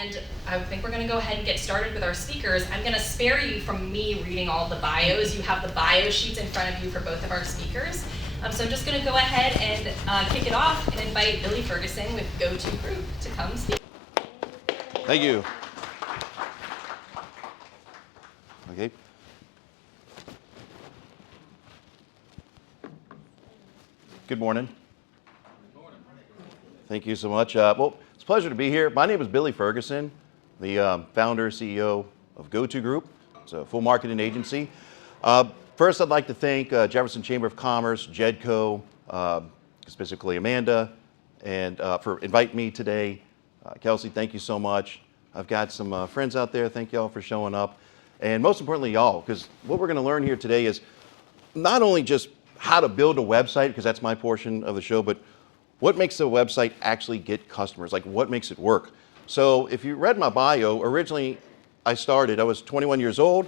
and I think we're going to go ahead and get started with our speakers. I'm going to spare you from me reading all the bios. You have the bio sheets in front of you for both of our speakers. So I'm just going to go ahead and kick it off and invite Billy Ferguson with GeauxTo Group to come speak. Thank you. Okay. Good morning. Thank you so much. Well, it's a pleasure to be here. My name is Billy Ferguson, the founder, CEO of GeauxTo Group. It's a full marketing agency. First, I'd like to thank Jefferson Chamber of Commerce, Jedco, specifically Amanda, and for inviting me today. Kelsey, thank you so much. I've got some friends out there. Thank y'all for showing up. And most importantly, y'all, because what we're going to learn here today is not only just how to build a website, because that's my portion of the show, but what makes a website actually get customers, like what makes it work. So if you read my bio, originally I was 21 years old,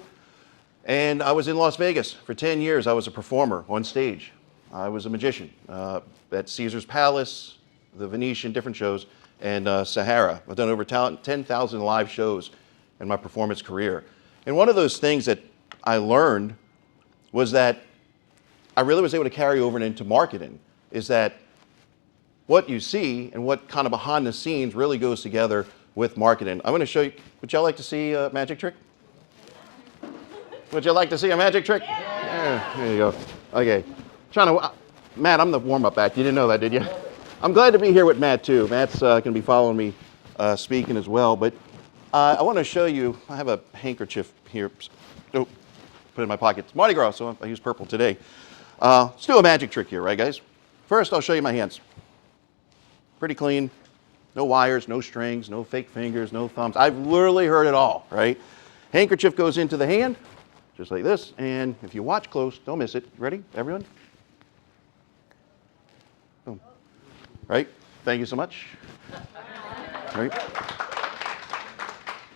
and I was in Las Vegas for 10 years. I was a performer on stage. I was a magician at Caesar's Palace, the Venetian, different shows, and Sahara. I've done over 10,000 live shows in my performance career. And one of those things that I learned was that I really was able to carry over into marketing, is that what you see and what kind of behind the scenes really goes together with marketing. I'm going to show you, would y'all like to see a magic trick? Would you like to see a magic trick? Yeah, there you go. Okay. Matt, I'm the warm-up act. You didn't know that, did you? I'm glad to be here with Matt, too. Matt's going to be following me speaking as well. But I want to show you, I have a handkerchief here. Oh, put it in my pocket. It's Mardi Gras, so I use purple today. Let's do a magic trick here, right, guys? First, I'll show you my hands. Pretty clean. No wires, no strings, no fake fingers, no thumbs. I've literally heard it all, right? Handkerchief goes into the hand, just like this, and if you watch close, don't miss it. Ready, everyone? Boom. Right? Thank you so much. Right?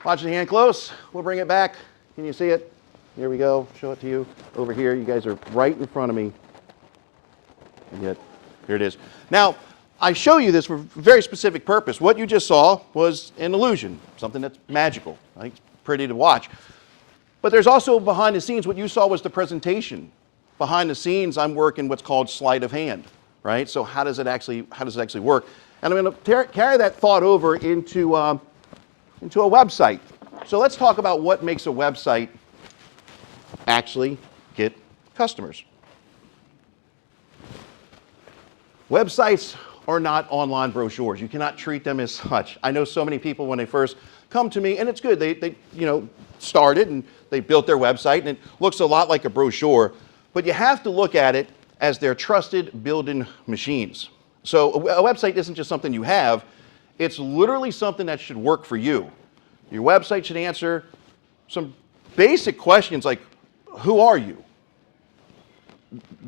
Watch the hand close. We'll bring it back. Can you see it? Here we go. Show it to you. Over here, you guys are right in front of me. And yet, here it is. Now, I show you this for a very specific purpose. What you just saw was an illusion, something that's magical. Right? It's pretty to watch. But there's also behind the scenes, what you saw was the presentation. Behind the scenes, I'm working what's called sleight of hand, right? So how does it actually work? And I'm going to carry that thought over into a website. So let's talk about what makes a website actually get customers. Websites are not online brochures. You cannot treat them as such. I know so many people when they first come to me, and it's good. They started and they built their website, and it looks a lot like a brochure, but you have to look at it as their trusted building machines. So a website isn't just something you have, it's literally something that should work for you. Your website should answer some basic questions like, who are you?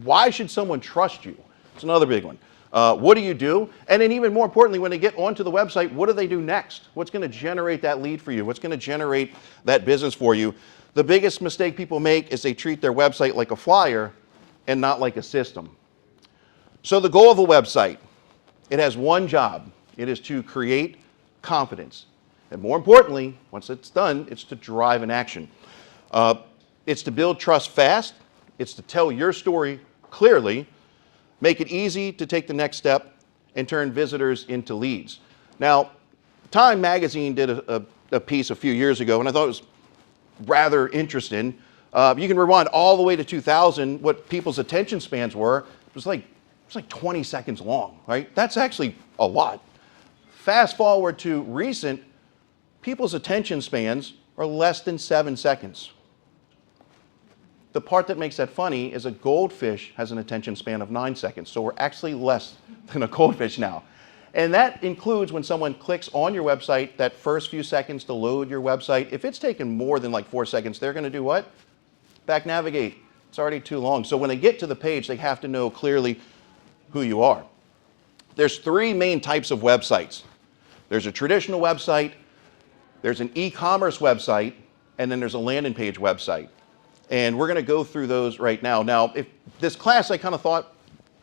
Why should someone trust you? It's another big one. What do you do? And then even more importantly, when they get onto the website, what do they do next? What's going to generate that lead for you? What's going to generate that business for you? The biggest mistake people make is they treat their website like a flyer and not like a system. So the goal of a website, it has one job. It is to create confidence. And more importantly, once it's done, it's to drive an action. It's to build trust fast. It's to tell your story clearly, make it easy to take the next step, and turn visitors into leads. Now, Time Magazine did a piece a few years ago, and I thought it was rather interesting. You can rewind all the way to 2000, what people's attention spans were. It was like 20 seconds long, right? That's actually a lot. Fast forward to recent, people's attention spans are less than 7 seconds. The part that makes that funny is a goldfish has an attention span of 9 seconds, so we're actually less than a goldfish now. And that includes when someone clicks on your website, that first few seconds to load your website. If it's taken more than like 4 seconds, they're going to do what? Back navigate. It's already too long. So when they get to the page, they have to know clearly who you are. There's 3 main types of websites. There's a traditional website, there's an e-commerce website, and then there's a landing page website. And we're going to go through those right now. Now, if this class, I kind of thought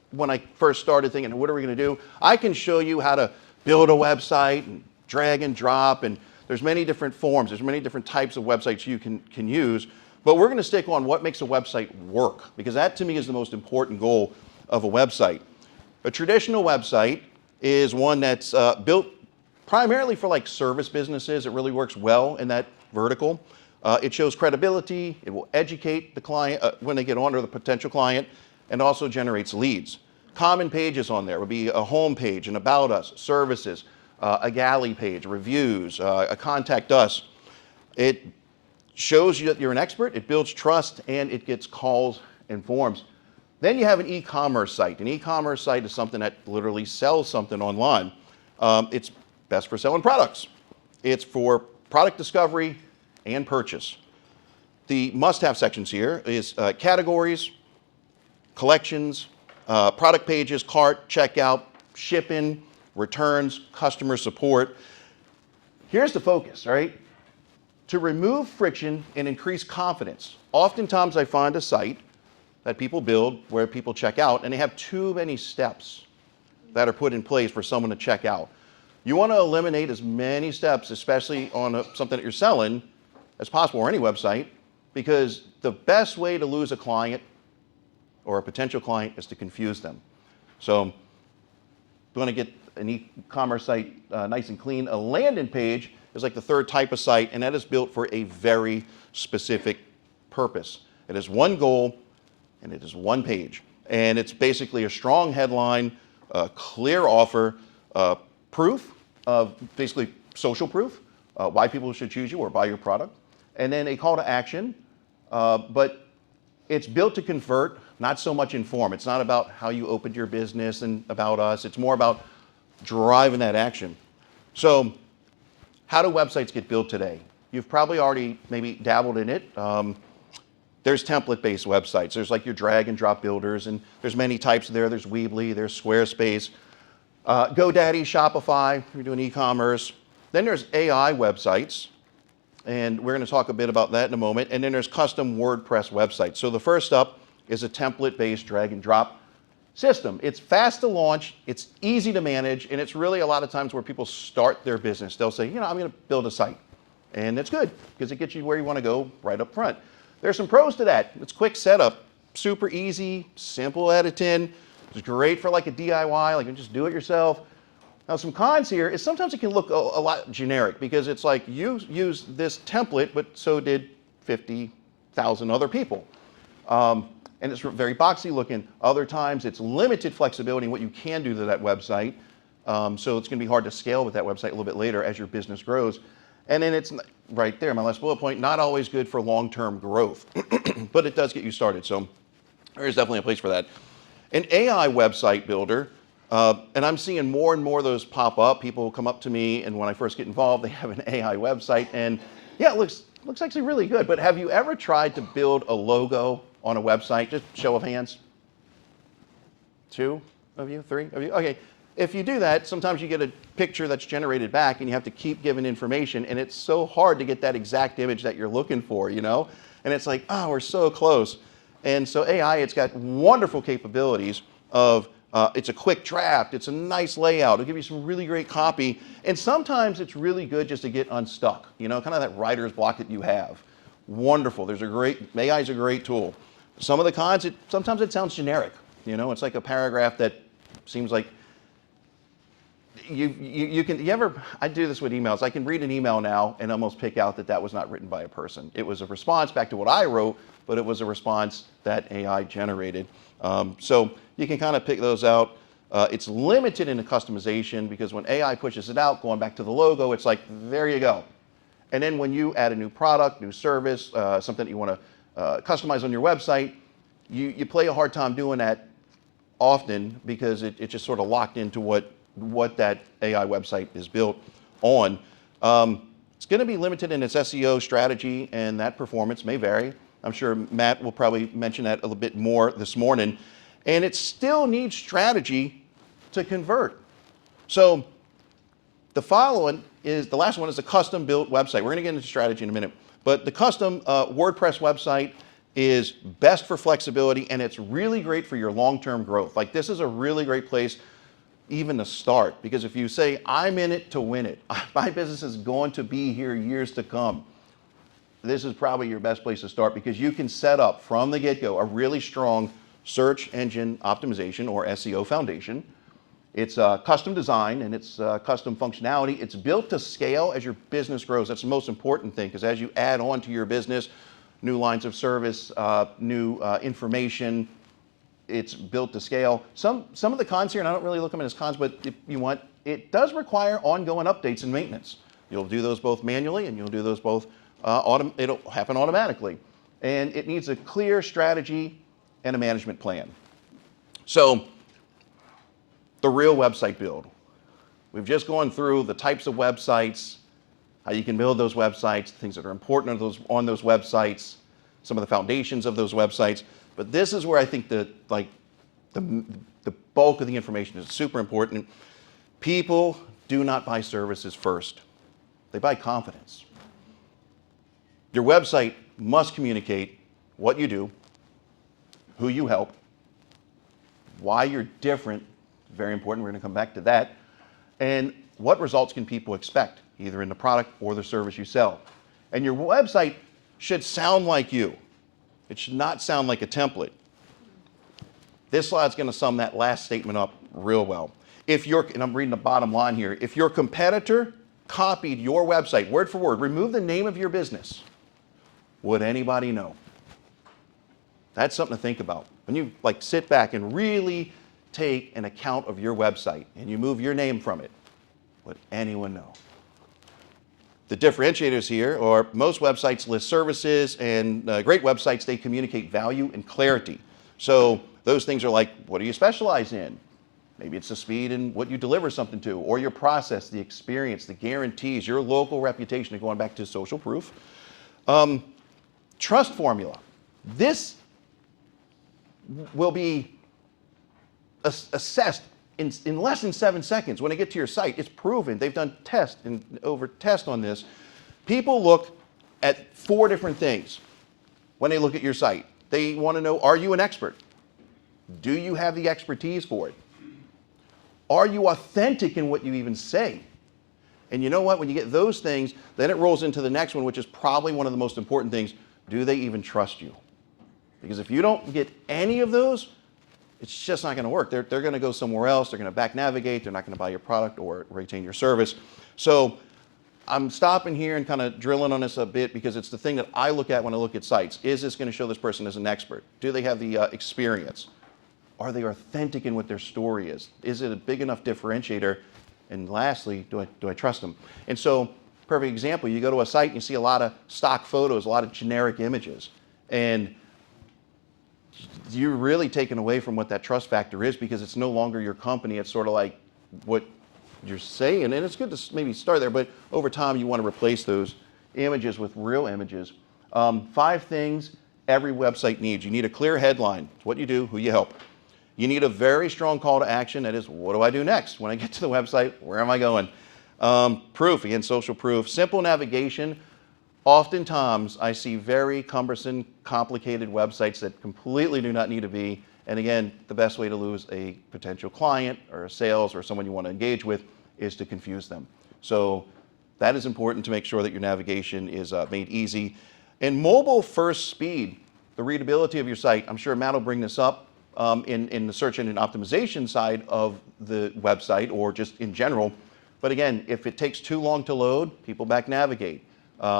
when I first started thinking, what are we going to do? I can show you how to build a website and drag and drop and There's many different forms. There's many different types of websites you can use. But we're going to stick on what makes a website work, because that to me is the most important goal of a website. A traditional website is one that's built primarily for like service businesses. It really works well in that vertical. It shows credibility. It will educate the client when they get on, or the potential client, and also generates leads. Common pages on there would be a home page, an about us, services, a galley page, reviews, a contact us. It shows you that you're an expert, it builds trust, and it gets calls and forms. Then you have an e-commerce site. An e-commerce site is something that literally sells something online. It's best for selling products. It's for product discovery and purchase. The must-have sections here is categories, collections, product pages, cart, checkout, shipping, returns, customer support. Here's the focus, right? To remove friction and increase confidence. Oftentimes I find a site that people build where people check out and they have too many steps that are put in place for someone to check out. You want to eliminate as many steps, especially on something that you're selling, as possible, or any website, because the best way to lose a client or a potential client is to confuse them. So you want to get an e-commerce site nice and clean. A landing page is like the third type of site, and that is built for a very specific purpose. It has one goal, and it is one page. And it's basically a strong headline, a clear offer, proof of basically social proof, why people should choose you or buy your product, and then a call to action. But it's built to convert, not so much inform. It's not about how you opened your business and about us. It's more about driving that action. So how do websites get built today? You've probably already maybe dabbled in it. There's template-based websites. There's like your drag and drop builders, and there's many types there. There's Weebly, there's Squarespace, GoDaddy, Shopify, if you're doing e-commerce. Then there's AI websites, and we're going to talk a bit about that in a moment. And then there's custom WordPress websites. So the first up is a template-based drag and drop system. It's fast to launch, it's easy to manage, and it's really a lot of times where people start their business. They'll say, I'm going to build a site. And it's good because it gets you where you want to go right up front. There's some pros to that. It's quick setup, super easy, simple editing. It's great for like a DIY, like you just do it yourself. Now some cons here is sometimes it can look a lot generic because it's like you use this template, but so did 50,000 other people. And it's very boxy looking. Other times it's limited flexibility in what you can do to that website. So it's going to be hard to scale with that website a little bit later as your business grows. And then it's right there, my last bullet point, not always good for long-term growth, but it does get you started. So there's definitely a place for that. An AI website builder, and I'm seeing more and more of those pop up. People come up to me, and when I first get involved, they have an AI website, and yeah, it looks actually really good. But have you ever tried to build a logo on a website? Just show of hands. 2 of you, 3 of you? Okay. If you do that, sometimes you get a picture that's generated back and you have to keep giving information, and it's so hard to get that exact image that you're looking for, And it's like, oh, we're so close. And so AI, it's got wonderful capabilities of, it's a quick draft, it's a nice layout, it'll give you some really great copy, and sometimes it's really good just to get unstuck, kind of that writer's block that you have. Wonderful, AI is a great tool. Some of the cons, sometimes it sounds generic, it's like a paragraph that seems like, I do this with emails. I can read an email now and almost pick out that was not written by a person. It was a response back to what I wrote, but it was a response that AI generated. So you can kind of pick those out. It's limited in the customization because when AI pushes it out, going back to the logo, it's like, there you go. And then when you add a new product, new service, something that you want to customize on your website, you play a hard time doing that often because it's just sort of locked into what that AI website is built on. It's going to be limited in its SEO strategy, and that performance may vary. I'm sure Matt will probably mention that a little bit more this morning. And it still needs strategy to convert. So the last one is a custom-built website. We're going to get into strategy in a minute. But the custom WordPress website is best for flexibility, and it's really great for your long-term growth. Like, this is a really great place even to start. Because if you say, I'm in it to win it, my business is going to be here years to come, this is probably your best place to start, because you can set up from the get-go a really strong search engine optimization or SEO foundation. It's custom design and it's custom functionality. It's built to scale as your business grows. That's the most important thing, because as you add on to your business, new lines of service, new information, it's built to scale. Some of the cons here, and I don't really look at them as cons, but if you want, it does require ongoing updates and maintenance. You'll do those both manually and you'll do those both, it'll happen automatically. And it needs a clear strategy and a management plan. So, the real website build. We've just gone through the types of websites, how you can build those websites, things that are important on those websites, some of the foundations of those websites. But this is where I think the bulk of the information is super important. People do not buy services first. They buy confidence. Your website must communicate what you do, who you help, why you're different, very important, we're going to come back to that, and what results can people expect, either in the product or the service you sell. And your website should sound like you. It should not sound like a template. This slide's going to sum that last statement up real well. And I'm reading the bottom line here, if your competitor copied your website word for word, remove the name of your business, would anybody know? That's something to think about. When you sit back and really take an account of your website and you move your name from it, would anyone know? The differentiators here are most websites list services, and great websites, they communicate value and clarity. So those things are like, what do you specialize in? Maybe it's the speed and what you deliver something to, or your process, the experience, the guarantees, your local reputation, and going back to social proof. Trust formula. This will be assessed in less than 7 seconds. When they get to your site, it's proven. They've done test on this. People look at 4 different things when they look at your site. They want to know, are you an expert? Do you have the expertise for it? Are you authentic in what you even say? And you know what? When you get those things, then it rolls into the next one, which is probably one of the most important things. Do they even trust you? Because if you don't get any of those, it's just not going to work. They're going to go somewhere else. They're going to back navigate. They're not going to buy your product or retain your service. So I'm stopping here and kind of drilling on this a bit, because it's the thing that I look at when I look at sites. Is this going to show this person as an expert? Do they have the experience? Are they authentic in what their story is? Is it a big enough differentiator? And lastly, do I trust them? And so, perfect example, you go to a site and you see a lot of stock photos, a lot of generic images. And you're really taken away from what that trust factor is, because it's no longer your company. It's sort of like what you're saying. And it's good to maybe start there, but over time you want to replace those images with real images. 5 things every website needs. You need a clear headline. It's what you do, who you help. You need a very strong call to action. That is, what do I do next? When I get to the website, where am I going? Proof, again, social proof. Simple navigation. Oftentimes, I see very cumbersome, complicated websites that completely do not need to be. And again, the best way to lose a potential client or a sales or someone you want to engage with is to confuse them. So that is important to make sure that your navigation is made easy. And mobile first speed, the readability of your site. I'm sure Matt will bring this up in the search engine optimization side of the website, or just in general. But again, if it takes too long to load, people back navigate.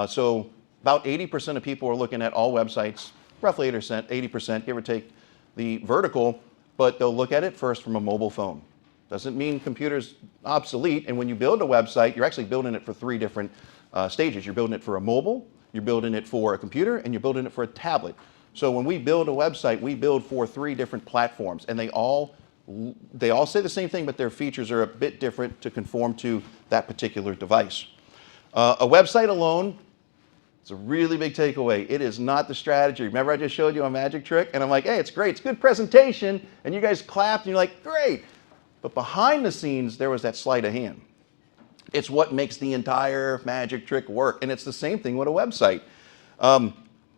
So about 80% of people are looking at all websites, roughly 80%, give or take the vertical, but they'll look at it first from a mobile phone. Doesn't mean computer's obsolete. And when you build a website, you're actually building it for 3 different stages. You're building it for a mobile, you're building it for a computer, and you're building it for a tablet. So when we build a website, we build for 3 different platforms, and they all say the same thing, but their features are a bit different to conform to that particular device. A website alone, it's a really big takeaway. It is not the strategy. Remember I just showed you a magic trick? And I'm like, hey, it's great. It's good presentation. And you guys clapped and you're like, great. But behind the scenes, there was that sleight of hand. It's what makes the entire magic trick work. And it's the same thing with a website.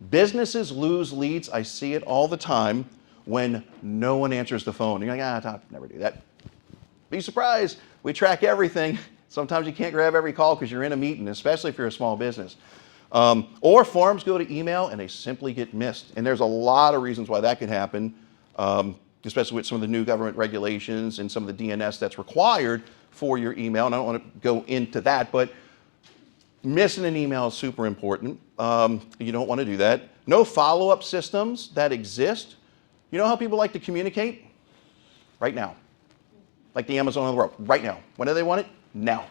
Businesses lose leads. I see it all the time when no one answers the phone. You're like, I'll never do that. Be surprised. We track everything. Sometimes you can't grab every call because you're in a meeting, especially if you're a small business. Or forms go to email and they simply get missed. And there's a lot of reasons why that could happen, especially with some of the new government regulations and some of the DNS that's required for your email. And I don't want to go into that, but missing an email is super important. You don't want to do that. No follow-up systems that exist. You know how people like to communicate? Right now. Like the Amazon of the world. Right now. When do they want it? Now.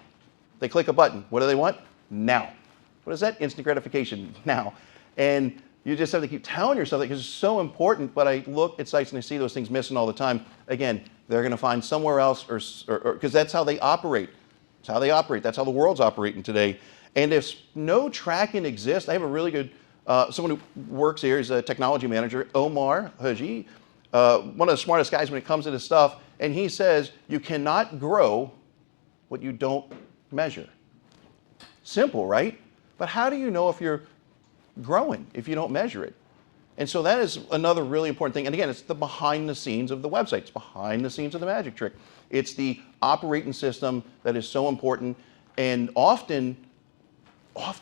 They click a button. What do they want? Now. What is that? Instant gratification. Now. And you just have to keep telling yourself that because it's so important, but I look at sites and I see those things missing all the time. Again, they're going to find somewhere else or because that's how they operate. That's how they operate. That's how the world's operating today. And if no tracking exists, I have a really good, someone who works here, he's a technology manager, Omar Haji, one of the smartest guys when it comes to this stuff, and he says you cannot grow what you don't measure. Simple, right? But how do you know if you're growing if you don't measure it? And so that is another really important thing. And again, it's the behind the scenes of the website. It's behind the scenes of the magic trick. It's the operating system that is so important and often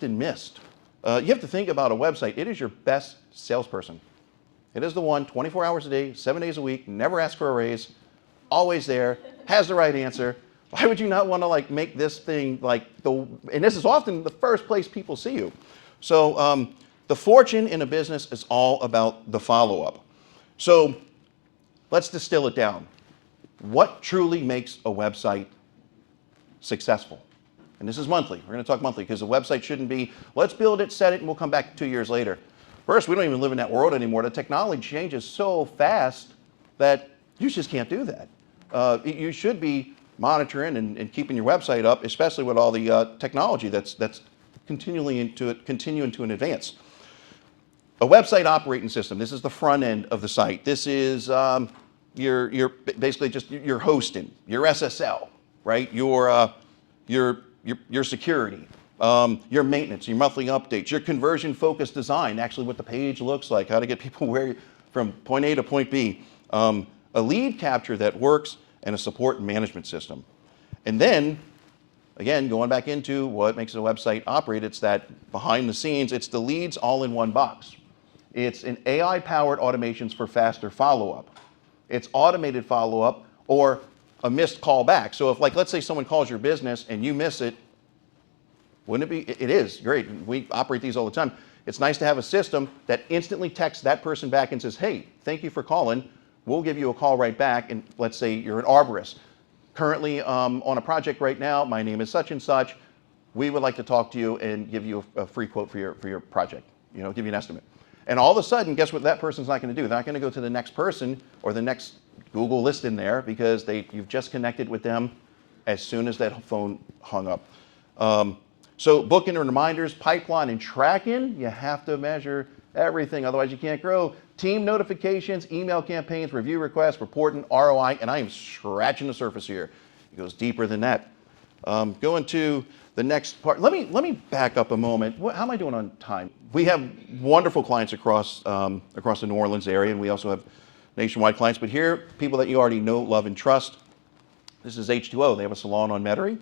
missed. You have to think about a website. It is your best salesperson. It is the one 24 hours a day, 7 days a week, never asks for a raise, always there, has the right answer. Why would you not want to like make this thing like and this is often the first place people see you. So the fortune in a business is all about the follow-up. So let's distill it down. What truly makes a website successful? And this is monthly. We're going to talk monthly because the website shouldn't be, let's build it, set it, and we'll come back 2 years later. First, we don't even live in that world anymore. The technology changes so fast that you just can't do that. You should be monitoring and keeping your website up, especially with all the technology that's continuing to advance. A website operating system. This is the front end of the site. This is your basically just your hosting, your SSL, right? Your security, your maintenance, your monthly updates, your conversion-focused design, actually what the page looks like, how to get people from point A to point B, a lead capture that works, and a support and management system. And then, again, going back into what makes a website operate, it's that behind the scenes, it's the leads all in one box. It's an AI-powered automations for faster follow-up. It's automated follow-up or a missed call back. So if, like, let's say someone calls your business and you miss it, wouldn't it be? It is great. We operate these all the time. It's nice to have a system that instantly texts that person back and says, hey, thank you for calling. We'll give you a call right back. And let's say you're an arborist. Currently on a project right now, my name is such and such. We would like to talk to you and give you a free quote for your project, give you an estimate. And all of a sudden, guess what that person's not going to do? They're not going to go to the next person or the next Google list in there because you've just connected with them as soon as that phone hung up. So booking and reminders, pipeline and tracking, you have to measure everything, otherwise you can't grow. Team notifications, email campaigns, review requests, reporting, ROI, and I am scratching the surface here. It goes deeper than that. Going to the next part. Let me back up a moment. How am I doing on time? We have wonderful clients across the New Orleans area, and we also have nationwide clients. But here, people that you already know, love, and trust. This is H2O. They have a salon on Metairie,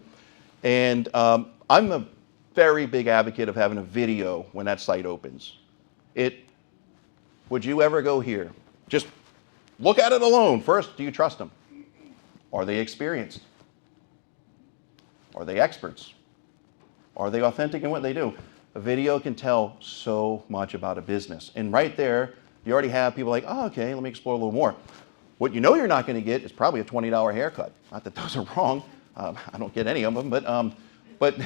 and I'm a very big advocate of having a video when that site opens. Would you ever go here? Just look at it alone. First, do you trust them? Are they experienced? Are they experts? Are they authentic in what they do? A video can tell so much about a business. And right there, you already have people like, oh, okay, let me explore a little more. What you know you're not going to get is probably a $20 haircut. Not that those are wrong. I don't get any of them, but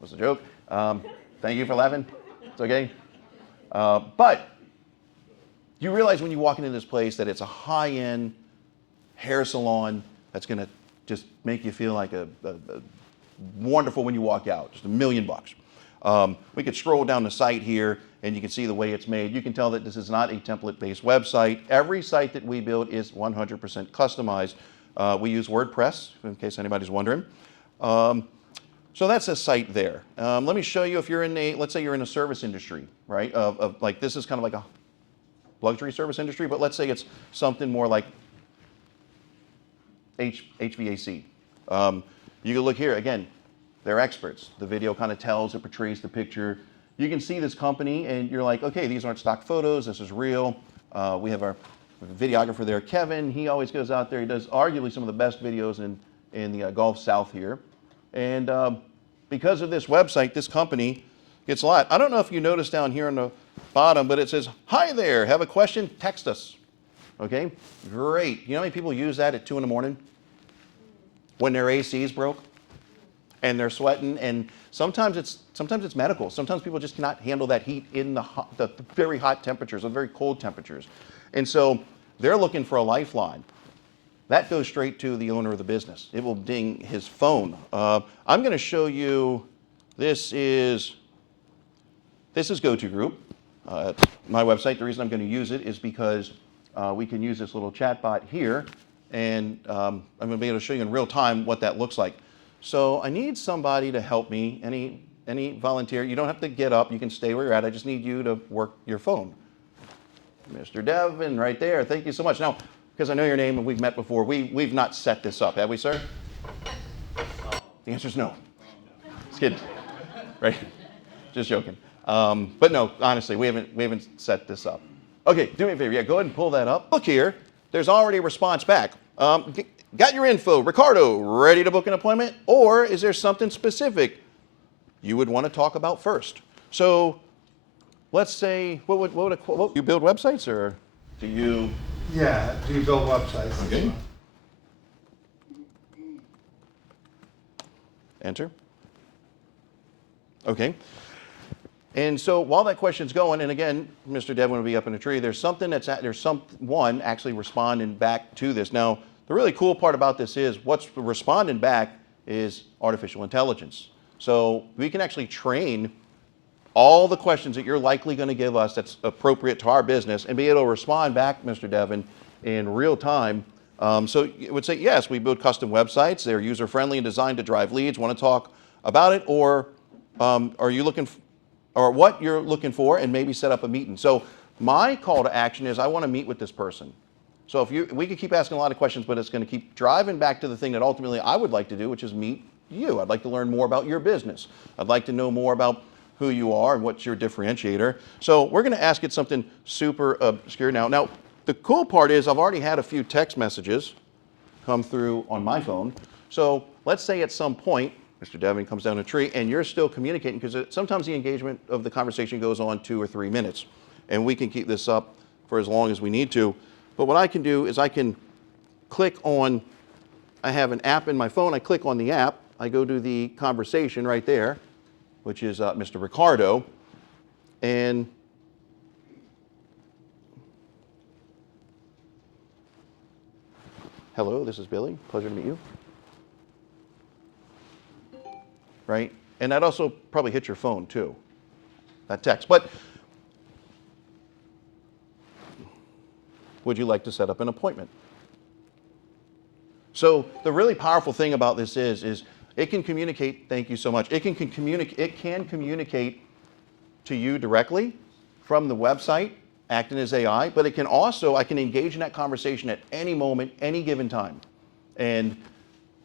was a joke. Thank you for laughing. It's okay. But you realize when you walk into this place that it's a high-end hair salon that's going to just make you feel like a wonderful when you walk out, just $1 million. We could stroll down the site here and you can see the way it's made. You can tell that this is not a template-based website. Every site that we build is 100% customized. We use WordPress, in case anybody's wondering. So that's a site there. Let me show you if you're let's say you're in a service industry, right? Like this is kind of like a luxury service industry, but let's say it's something more like HVAC. You can look here, again, they're experts. The video kind of tells, it portrays the picture. You can see this company and you're like, okay, these aren't stock photos, this is real. We have our videographer there, Kevin. He always goes out there, he does arguably some of the best videos in the Gulf South here. And because of this website, this company gets a lot. I don't know if you notice down here on the bottom, but it says, hi there, have a question, text us. Okay, great. You know how many people use that at 2 in the morning when their AC is broke and they're sweating? And sometimes it's medical. Sometimes people just cannot handle that heat in the very hot temperatures, the very cold temperatures. And so they're looking for a lifeline. That goes straight to the owner of the business. It will ding his phone. I'm going to show you, this is GeauxTo Group. My website. The reason I'm going to use it is because we can use this little chat bot here, and I'm going to be able to show you in real time what that looks like. So I need somebody to help me. Any volunteer? You don't have to get up. You can stay where you're at. I just need you to work your phone. Mr. Devin, right there. Thank you so much. Now, because I know your name and we've met before, we've not set this up, have we, sir? The answer is no. Just kidding, right? Just joking. But no, honestly, we haven't set this up. Okay, do me a favor. Yeah, go ahead and pull that up. Look here. There's already a response back. Got your info, Ricardo. Ready to book an appointment? Or is there something specific you would want to talk about first? So, let's say, what you build websites, or do you? Yeah, do you build websites? Okay. Enter. Okay. And so while that question's going, and again, Mr. Devin will be up in a tree, there's someone actually responding back to this. Now, the really cool part about this is what's responding back is artificial intelligence. So we can actually train all the questions that you're likely going to give us that's appropriate to our business and be able to respond back, Mr. Devin, in real time. So it would say, yes, we build custom websites. They're user-friendly and designed to drive leads. Want to talk about it? Or are you looking or what you're looking for, and maybe set up a meeting. So my call to action is I want to meet with this person. So we could keep asking a lot of questions, but it's going to keep driving back to the thing that ultimately I would like to do, which is meet you. I'd like to learn more about your business. I'd like to know more about who you are and what's your differentiator. So we're going to ask it something super obscure now. Now, the cool part is I've already had a few text messages come through on my phone. So let's say at some point, Mr. Devin comes down a tree and you're still communicating, because sometimes the engagement of the conversation goes on 2 or 3 minutes, and we can keep this up for as long as we need to. But what I can do is I can click on, I have an app in my phone, I click on the app, I go to the conversation right there, which is Mr. Ricardo, and hello, this is Billy, pleasure to meet you. Right? And that also probably hit your phone too, that text. But would you like to set up an appointment? So the really powerful thing about this is it can communicate, thank you so much, it can communicate to you directly from the website, acting as AI, but it can also, I can engage in that conversation at any moment, any given time. And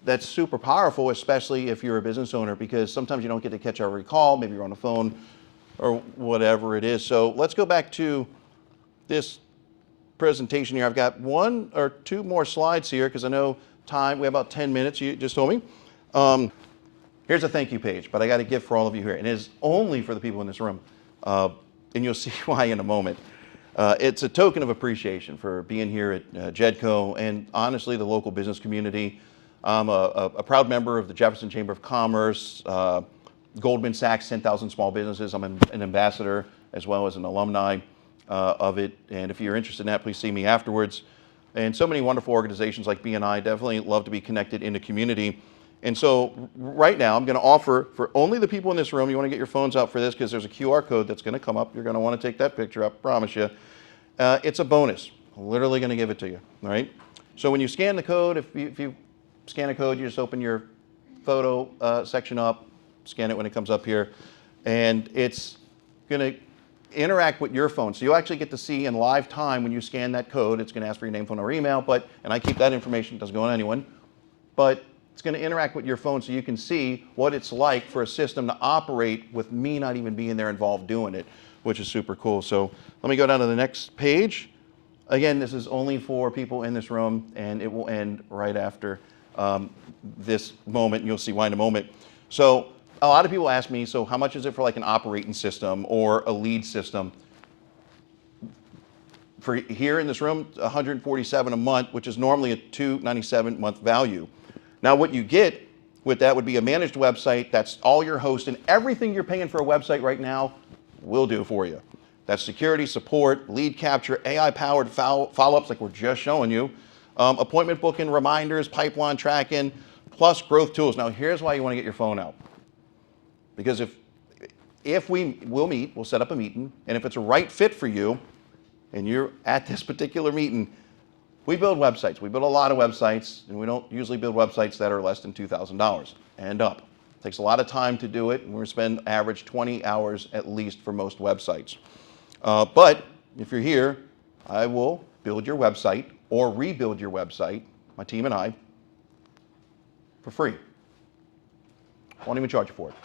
that's super powerful, especially if you're a business owner, because sometimes you don't get to catch every call, maybe you're on the phone or whatever it is. So let's go back to this presentation here. I've got 1 or 2 more slides here because I know time, we have about 10 minutes, you just told me. Here's a thank you page, but I got a gift for all of you here, and it is only for the people in this room, and you'll see why in a moment. It's a token of appreciation for being here at GeauxTo and honestly the local business community. I'm a proud member of the Jefferson Chamber of Commerce, Goldman Sachs, 10,000 Small Businesses. I'm an ambassador as well as an alumni of it. And if you're interested in that, please see me afterwards. And so many wonderful organizations like BNI, definitely love to be connected in the community. And so right now, I'm going to offer for only the people in this room, you want to get your phones out for this because there's a QR code that's going to come up. You're going to want to take that picture, I promise you. It's a bonus. I'm literally going to give it to you, all right? So when you scan the code, if you scan a code, you just open your photo section up, scan it when it comes up here, and it's going to interact with your phone. So you'll actually get to see in live time when you scan that code. It's going to ask for your name, phone, or email, and I keep that information. It doesn't go on anyone. But It's going to interact with your phone so you can see what it's like for a system to operate with me not even being there involved doing it, which is super cool. So let me go down to the next page. Again, this is only for people in this room, and it will end right after this moment, and you'll see why in a moment. So a lot of people ask me, so how much is it for like an operating system or a lead system? For here in this room, $147 a month, which is normally a $297 month value. Now what you get with that would be a managed website. That's all your hosting. Everything you're paying for a website right now, we'll do for you. That's security, support, lead capture, AI-powered follow-ups like we're just showing you, appointment booking, reminders, pipeline tracking, plus growth tools. Now here's why you want to get your phone out. Because if we'll meet, we'll set up a meeting, and if it's a right fit for you, and you're at this particular meeting, we build websites. We build a lot of websites, and we don't usually build websites that are less than $2,000 and up. It takes a lot of time to do it, and we spend average 20 hours at least for most websites. But if you're here, I will build your website or rebuild your website, my team and I, for free. Won't even charge you for it.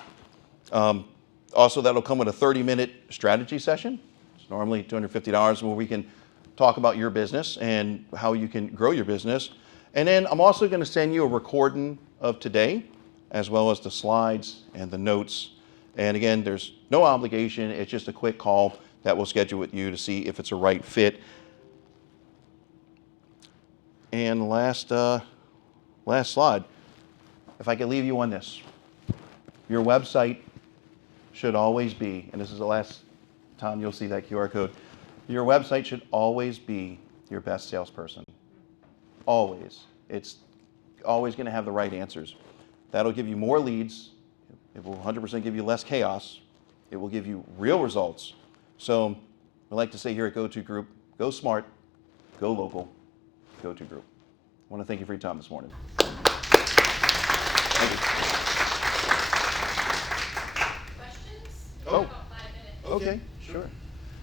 Also, that'll come with a 30-minute strategy session. It's normally $250 where we can talk about your business and how you can grow your business. And then I'm also going to send you a recording of today, as well as the slides and the notes. And again, there's no obligation. It's just a quick call that we'll schedule with you to see if it's a right fit. And last slide. If I could leave you on this. Your website should always be, and this is the last time you'll see that QR code, your website should always be your best salesperson. Always. It's always going to have the right answers. That'll give you more leads. It will 100% give you less chaos. It will give you real results. So we like to say here at GeauxTo Group, go smart, go local, GeauxTo Group. I want to thank you for your time this morning. Thank you. Questions? Oh. About 5 minutes. Okay, sure.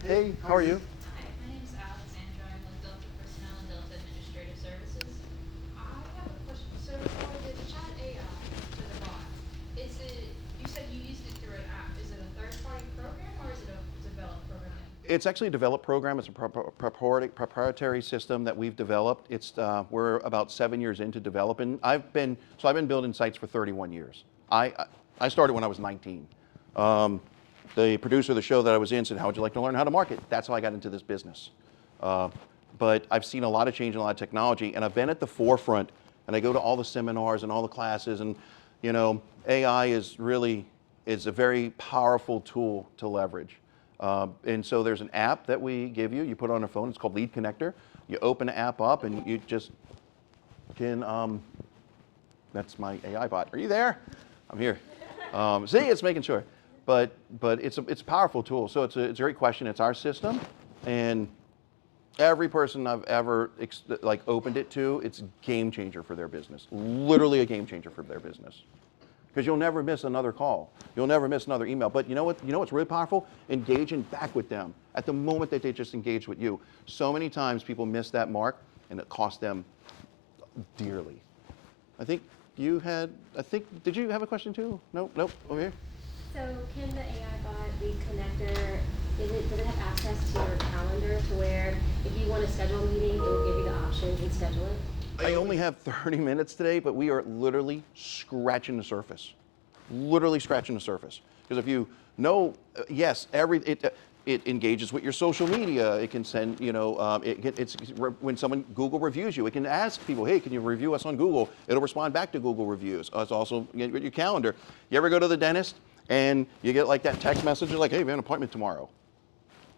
Hey, how are you? Hi, my name is Alexandra. I'm with Delta Personnel and Delta Administrative Services. I have a question. So for the chat AI for the bot, you said you used it through an app. Is it a third-party program or is it a developed program? It's actually a developed program. It's a proprietary system that we've developed. We're about 7 years into developing. I've been building sites for 31 years. I started when I was 19. The producer of the show that I was in said, how would you like to learn how to market? That's how I got into this business. But I've seen a lot of change in a lot of technology, and I've been at the forefront, and I go to all the seminars and all the classes, and AI is a very powerful tool to leverage. And so there's an app that we give you. You put it on a phone. It's called Lead Connector. You open the app up, and you just can, that's my AI bot. Are you there? I'm here. See, it's making sure. But it's a powerful tool. So it's a great question. It's our system, and every person I've ever opened it to, it's a game changer for their business. Literally a game changer for their business. Because you'll never miss another call. You'll never miss another email. But you know what? You know what's really powerful? Engaging back with them at the moment that they just engaged with you. So many times people miss that mark, and it costs them dearly. Did you have a question too? Nope, over here. So can the AI bot Lead Connector, does it have access to your calendar to where if you want to schedule a meeting, it will give you the option to schedule it? I only have 30 minutes today, but we are literally scratching the surface. Literally scratching the surface. Because if you know, yes, it engages with your social media. It can send, when someone Google reviews you, it can ask people, hey, can you review us on Google? It'll respond back to Google reviews. It's also with your calendar. You ever go to the dentist and you get like that text message like, hey, we have an appointment tomorrow.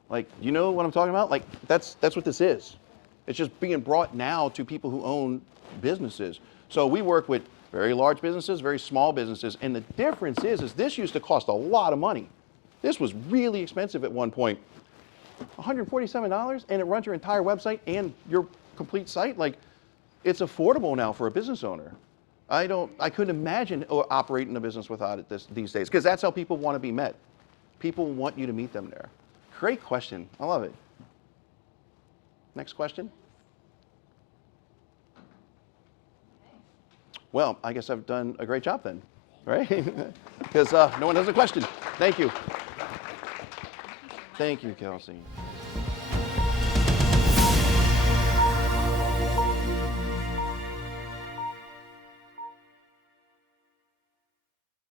Like, you know what I'm talking about? Like, that's what this is. It's just being brought now to people who own businesses. So we work with very large businesses, very small businesses, and the difference is this used to cost a lot of money. This was really expensive at one point. $147, and it runs your entire website and your complete site. Like, it's affordable now for a business owner. I couldn't imagine operating a business without it these days, because that's how people want to be met. People want you to meet them there. Great question. I love it. Next question. Well, I guess I've done a great job then, right? Because no one has a question. Thank you. Thank you, Kelsey.